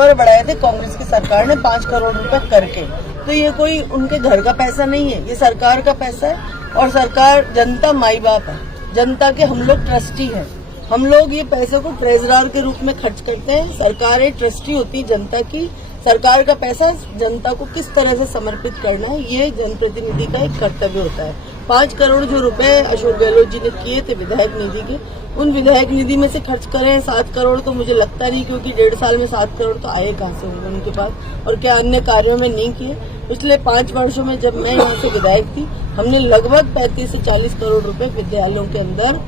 और बढ़ाए थे कांग्रेस की सरकार ने 5 करोड़ रुपए करके। तो ये कोई उनके घर का पैसा नहीं है, ये सरकार का पैसा है। और सरकार, जनता माई बाप है, जनता के हम लोग ट्रस्टी हैं। हम लोग ये पैसे को ट्रेजरर के रूप में खर्च करते हैं। सरकार एक ट्रस्टी होती है जनता की। सरकार का पैसा जनता को किस तरह से समर्पित करना है, ये जनप्रतिनिधि का एक कर्तव्य होता है। 5 करोड़ जो रुपए अशोक गहलोत जी ने किए थे विधायक निधि के, उन विधायक निधि में से खर्च करें 7 करोड़ तो मुझे लगता नहीं, क्योंकि 1.5 साल में 7 करोड़ तो आए कहां से होंगे उनके पास, और क्या अन्य कार्यों में नहीं किए। पिछले 5 वर्षों में जब मैं यहाँ से विधायक थी, हमने लगभग 35 से 40 करोड़ रुपए विद्यालयों के अंदर,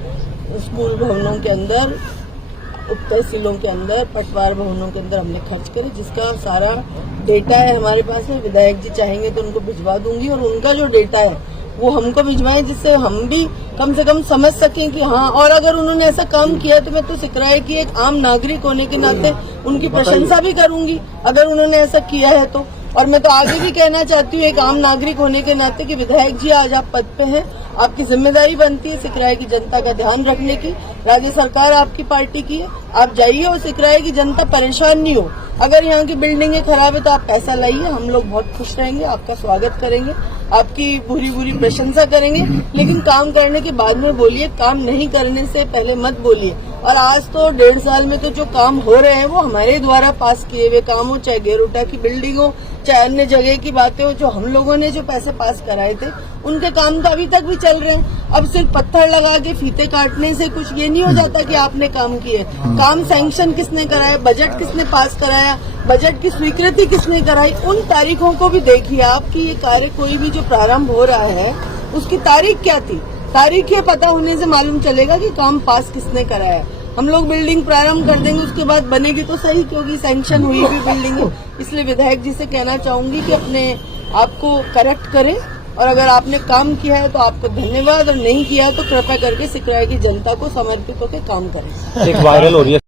स्कूल भवनों के अंदर, उप तहसीलों के अंदर, पटवार भवनों के अंदर हमने खर्च करे, जिसका सारा डेटा है हमारे पास में। विधायक जी चाहेंगे तो उनको भिजवा दूंगी, और उनका जो डेटा है वो हमको भिजवाएं, जिससे हम भी कम से कम समझ सकें कि हाँ। और अगर उन्होंने ऐसा काम किया तो मैं तो सिकराए की एक आम नागरिक होने के नाते उनकी प्रशंसा भी करूंगी, अगर उन्होंने ऐसा किया है तो। और मैं तो आगे भी कहना चाहती हूँ एक आम नागरिक होने के नाते कि विधायक जी आज आप पद पे हैं, आपकी जिम्मेदारी बनती है सिकराए की जनता का ध्यान रखने की। राज्य सरकार आपकी पार्टी की है, आप जाइए और सिकराए की जनता परेशान नहीं हो। अगर यहाँ की बिल्डिंगें खराब है तो आप पैसा लाइए, हम लोग बहुत खुश रहेंगे, आपका स्वागत करेंगे, आपकी बुरी बुरी प्रशंसा करेंगे, लेकिन काम करने के बाद में बोलिए, काम नहीं करने से पहले मत बोलिए। और आज तो 1.5 साल में तो जो काम हो रहे हैं वो हमारे द्वारा पास किए हुए काम हो, चाहे गेरोटा की बिल्डिंग हो, चाहे अन्य जगह की बातें हो, जो हम लोगों ने जो पैसे पास कराए थे उनके काम तो अभी तक भी चल रहे हैं। अब सिर्फ पत्थर लगा के फीते काटने से कुछ ये नहीं हो जाता कि आपने काम किए। काम सैंक्शन किसने कराया, बजट किसने पास कराया, बजट की स्वीकृति किसने कराई, उन तारीखों को भी देखिए आप कि ये कार्य कोई भी जो प्रारंभ हो रहा है उसकी तारीख क्या थी। तारीख ये पता होने से मालूम चलेगा कि काम पास किसने कराया। हम लोग बिल्डिंग प्रारंभ कर देंगे, उसके बाद बनेगी तो सही, क्योंकि सैंक्शन हुई भी बिल्डिंग है। इसलिए विधायक जी से कहना चाहूंगी कि अपने आप को करेक्ट करें, और अगर आपने काम किया है तो आपको धन्यवाद, और नहीं किया है तो कृपया करके सिकराए की जनता को समर्पित होकर काम करें। एक वायरल हो रही है